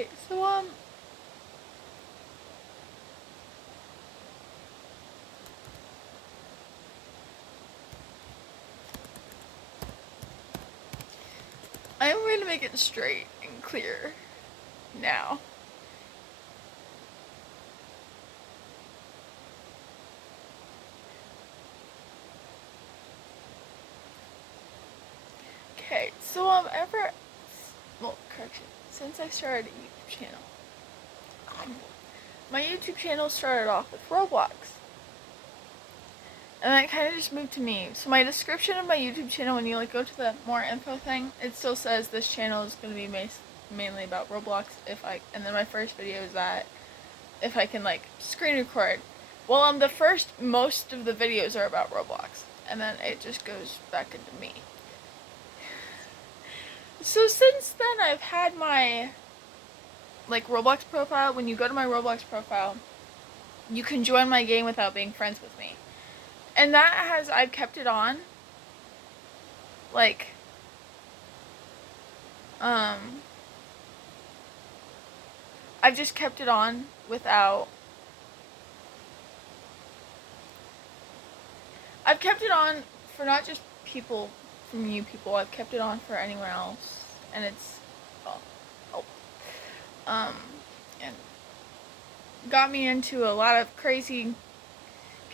Okay, so I'm going to make it straight and clear now. Okay, so correction, since I started a YouTube channel, my YouTube channel started off with Roblox. And then it kind of just moved to me. So my description of my YouTube channel, when you like go to the more info thing, it still says this channel is going to be mainly about Roblox. And then my first video is that if I can like screen record. Well, most of the videos are about Roblox, and then it just goes back into me. So since then, I've had my like Roblox profile. When you go to my Roblox profile, you can join my game without being friends with me. And I've kept it on. Like, I've just kept it on without. I've kept it on for not just people, from you people, I've kept it on for anyone else. And it's, and got me into a lot of crazy,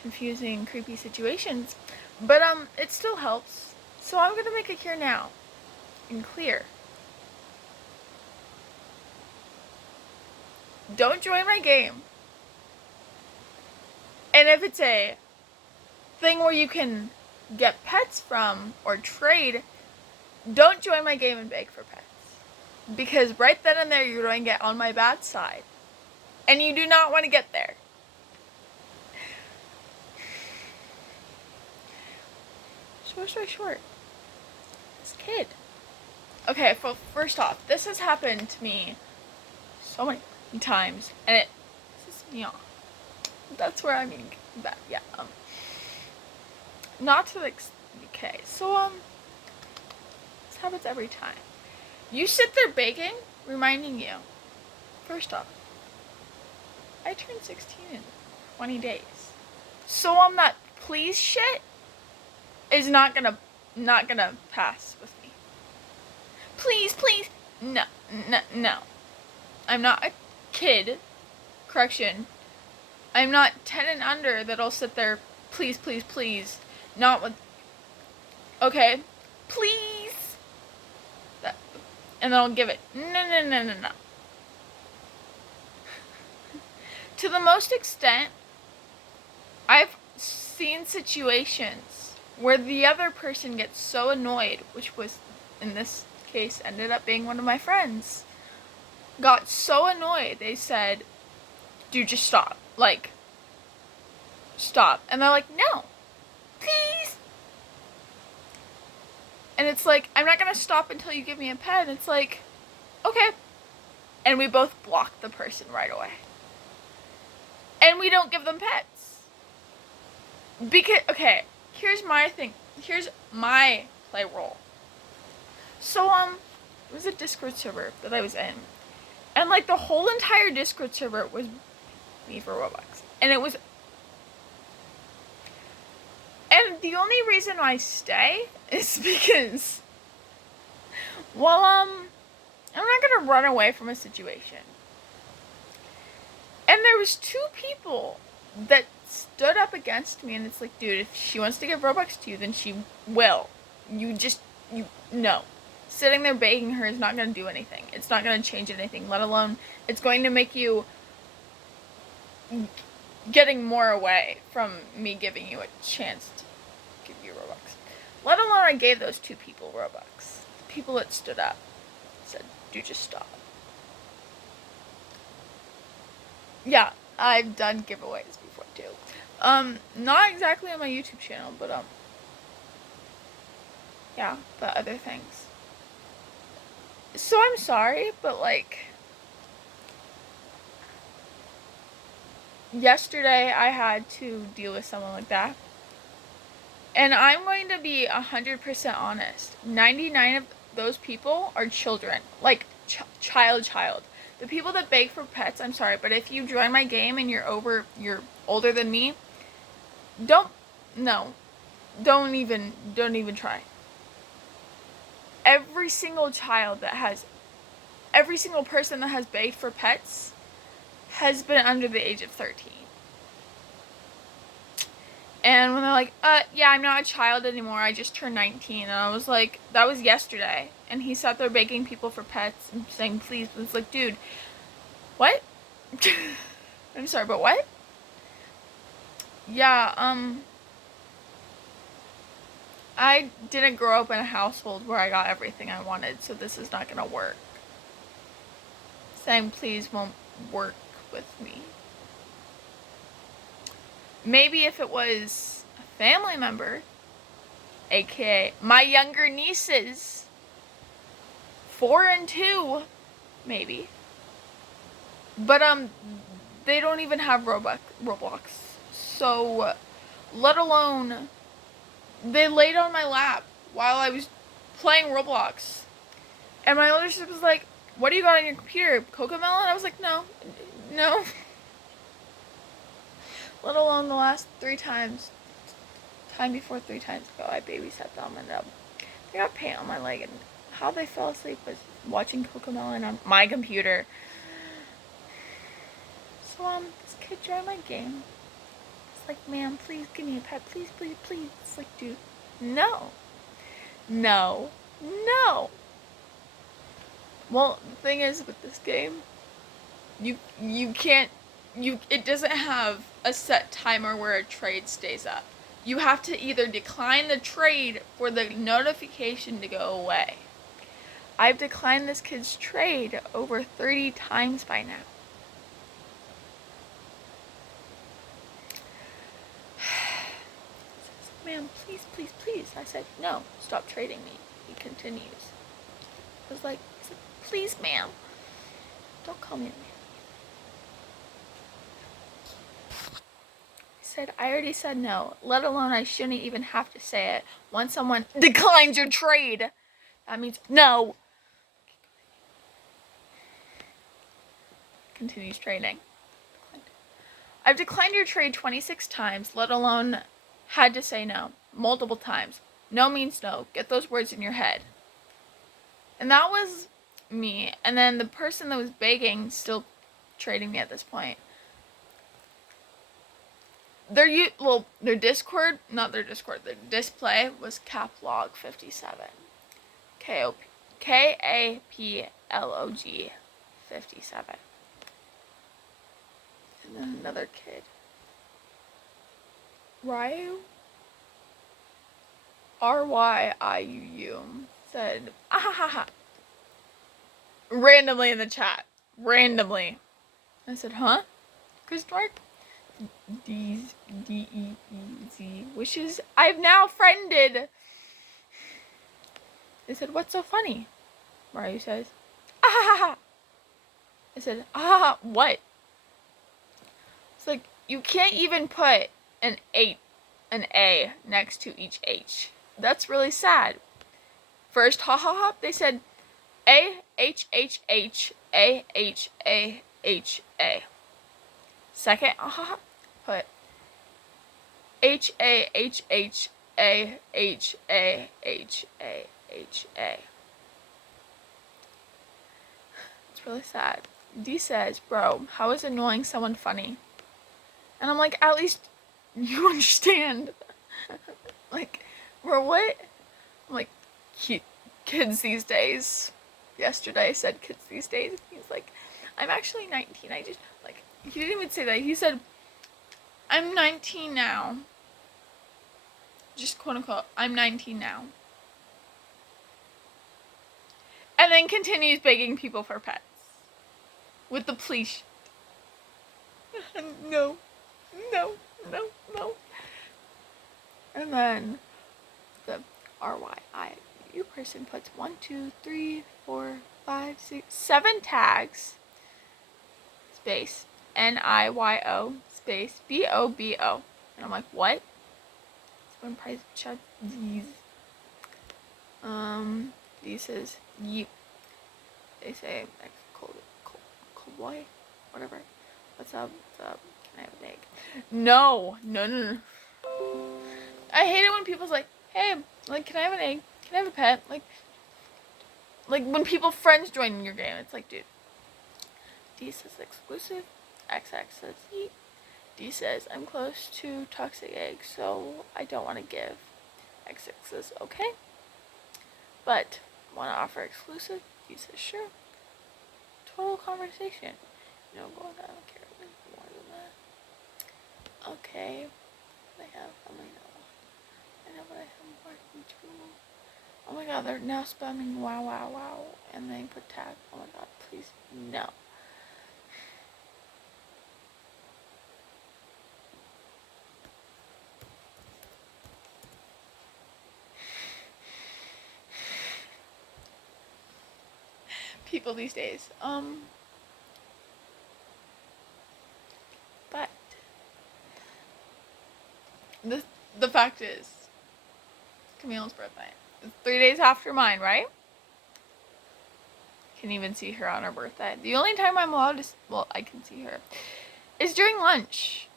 confusing, creepy situations. But, it still helps. So I'm gonna make it here now. And clear. Don't join my game. And if it's a thing where you can get pets from or trade, don't join my game and beg for pets. Because right then and there you're going to get on my bad side. And you do not want to get there. Story short. This kid. Okay, well, first off, this has happened to me so many times. And it pisses me off. That's where I mean that, yeah. Not to okay, so this happens every time. You sit there begging, reminding you. First off, I turned 16 in 20 days. So that please shit is not gonna pass with me. Please, no. I'm not a kid. Correction. I'm not 10 and under that'll sit there, please. Not with, okay, please. And then I'll give it, no. To the most extent, I've seen situations where the other person gets so annoyed, which was, in this case, ended up being one of my friends, got so annoyed, they said, dude, just stop. Like, stop. And they're like, no, please. And it's like, I'm not gonna stop until you give me a pet. And it's like, okay. And we both block the person right away. And we don't give them pets. Because, okay, here's my thing. Here's my play role. So, it was a Discord server that I was in. And, like, the whole entire Discord server was me for Roblox. And it was... And the only reason I stay is because, well, I'm not gonna run away from a situation. And there was 2 people that stood up against me, and it's like, dude, if she wants to give Robux to you, then she will. No. Sitting there begging her is not gonna do anything. It's not gonna change anything, let alone it's going to make you getting more away from me giving you a chance to give you Robux. Let alone I gave those 2 people Robux. The people that stood up said, dude, just stop. Yeah, I've done giveaways before too. Not exactly on my YouTube channel, but yeah, but other things. So I'm sorry, but like, yesterday I had to deal with someone like that. And I'm going to be 100% honest. 99 of those people are children. Like, child. The people that beg for pets, I'm sorry, but if you join my game and you're older than me, don't even try. Every single person that has begged for pets has been under the age of 13. And when they're like, yeah, I'm not a child anymore, I just turned 19. And I was like, that was yesterday. And he sat there begging people for pets and saying, please. And it's like, dude, what? I'm sorry, but what? Yeah, I didn't grow up in a household where I got everything I wanted, so this is not gonna work. Saying please won't work with me. Maybe if it was a family member, aka my younger nieces, 4 and 2, maybe. But they don't even have Roblox. So, let alone, they laid on my lap while I was playing Roblox. And my older sister was like, what do you got on your computer? Cocomelon? I was like, no. Let alone the last 3 times. Time before 3 times ago, I babysat them and they got paint on my leg, and how they fell asleep was watching Cocomelon on my computer. So this kid joined my game. It's like, ma'am, please give me a pet, please, please, please. It's like, dude, no. Well, the thing is with this game, you can't, it doesn't have a set timer where a trade stays up. You have to either decline the trade for the notification to go away. I've declined this kid's trade over 30 times by now. Ma'am, please, please, please. I said, no, stop trading me. He continues. I was like, please, ma'am. Don't call me a ma'am. He said, I already said no, let alone I shouldn't even have to say it. Once someone declines your trade, that means no. Continues trading. I've declined your trade 26 times, let alone had to say no. Multiple times. No means no. Get those words in your head. And that was me. And then the person that was begging, still trading me at this point. Their Discord, not their Discord, their display was caplog 57. KAPLOG 57. And then another kid. Ryu? RYIUU said, ahahaha. Randomly in the chat. Randomly. I said, huh? Question mark? D-E-E-Z. Wishes I've now friended. They said, what's so funny? Ryu says, ahahaha. I said, ahaha, what? It's like, you can't even put an A next to each H. That's really sad. First, ha ha ha, they said A-H-H-H-A-H-A-H-A. Second, ha ha ha, put H-A-H-H-A-H-A-H-A-H-A. It's really sad. D says, bro, how is annoying someone funny? And I'm like, at least you understand. Like, bro, what? I'm like, kids these days. Yesterday I said kids these days. He's like, I'm actually 19. I just, like, he didn't even say that. He said, I'm 19 now. Just quote unquote, I'm 19 now. And then continues begging people for pets. With the please. No. And then the RYIU person puts 1, 2, 3, 4, 5, 6, 7 tags. Space NIYO space BOBO. And I'm like, what? Someone price check these. These says yeep. They say cold. boy, whatever. What's up? What's up? Can I have an egg? No. I hate it when people's like, hey, like, can I have an egg? Can I have a pet? Like when people friends join in your game, it's like, dude. D says exclusive. XX says eat. D says I'm close to toxic egg, so I don't want to give. XX says okay, but want to offer exclusive. D says sure. Total conversation. No, go on. I don't care more than that. Okay. I have. I know what I have more than two. Oh my god, they're now spamming wow, and then put tag. Oh my god, please, no. People these days. But the fact is, Camille's birthday. It's 3 days after mine, right? Can even see her on her birthday. The only time I'm allowed to, well, I can see her, is during lunch.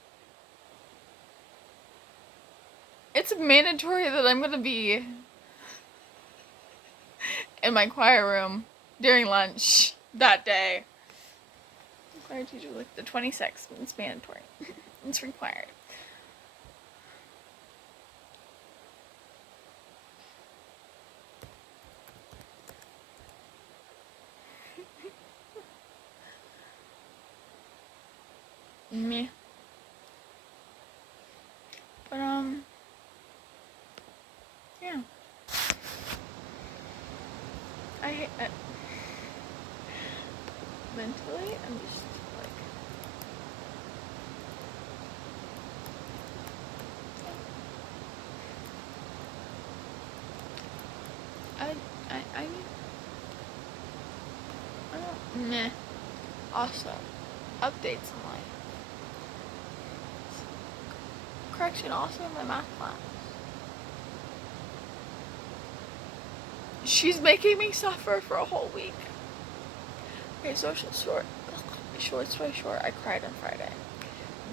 It's mandatory that I'm gonna be in my choir room during lunch that day. Choir teacher, like the 26th, it's mandatory. It's required. Me. But yeah. I hate it. Mentally, I'm just like, I don't, meh. Also, updates in life. Correction, also in my math class. She's making me suffer for a whole week. Okay, so short story short, I cried on Friday.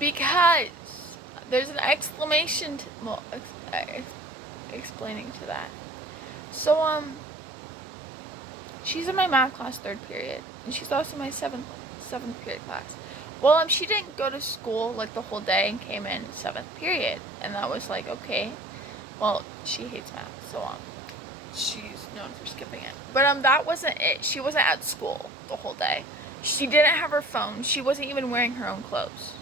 Because there's an exclamation, explaining to that. So, she's in my math class 3rd period, and she's also in my 7th period class. Well, she didn't go to school, like, the whole day and came in 7th period, and that was like, okay, well, she hates math, so, she's known for skipping it. But, that wasn't it. She wasn't at school the whole day. She didn't have her phone. She wasn't even wearing her own clothes.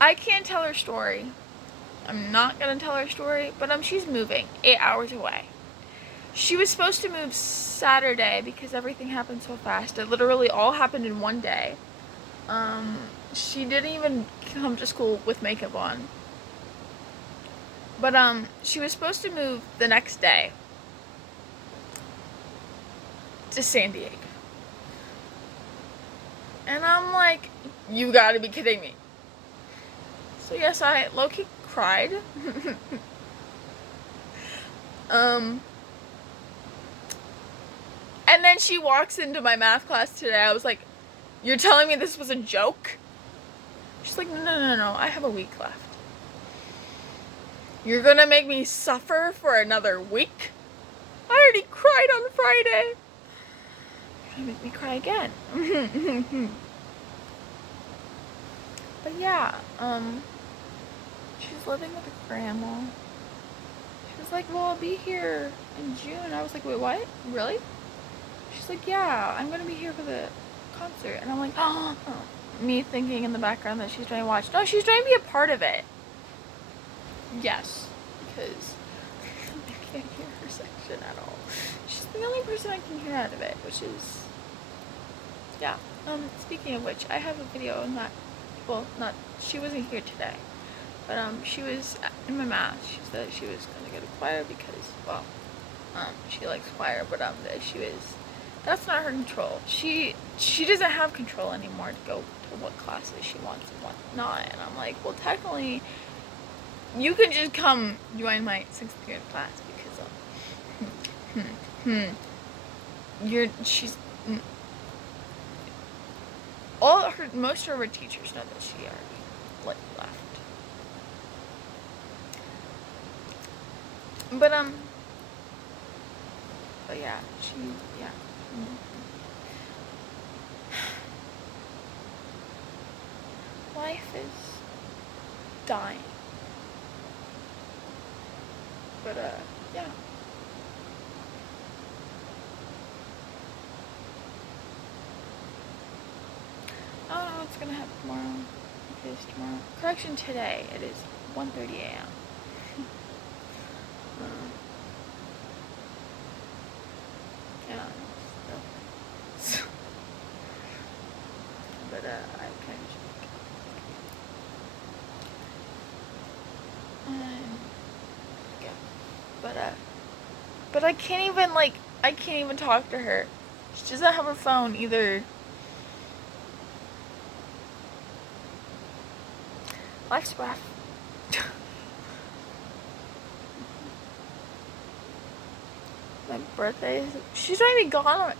I can't tell her story. I'm not gonna tell her story, but she's moving 8 hours away. She was supposed to move Saturday because everything happened so fast. It literally all happened in one day. She didn't even come to school with makeup on. But she was supposed to move the next day to San Diego. And I'm like, you gotta be kidding me. So yes, I low-key cried. And then she walks into my math class today. I was like, you're telling me this was a joke? She's like, no, I have a week left. You're gonna make me suffer for another week? I already cried on Friday. You're gonna make me cry again. But yeah, she's living with a grandma. She was like, well, I'll be here in June. I was like, wait, what? Really? She's like, yeah, I'm gonna be here for the concert. And I'm like, oh. Me thinking in the background that she's trying to watch. No, she's trying to be a part of it. Yes, because I can't hear her section at all. She's the only person I can hear out of it, which is, yeah. Speaking of which, I have a video on that. Well, she wasn't here today, but she was in my math. She said she was gonna go to choir because, well, she likes choir, but that's not her control. She doesn't have control anymore to go to what classes she wants and what not. And I'm like, well, technically, you can just come join my 6th period class because she's most of her teachers know that she already left. But yeah, yeah. Life is dying. But yeah. I don't know what's gonna happen tomorrow. Because tomorrow, correction, today it is 1:30 a.m. Yeah. So, but I kind of yeah. But I can't even talk to her. She doesn't have her phone either. Life's rough. My birthday is... She's not even gone.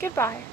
Goodbye.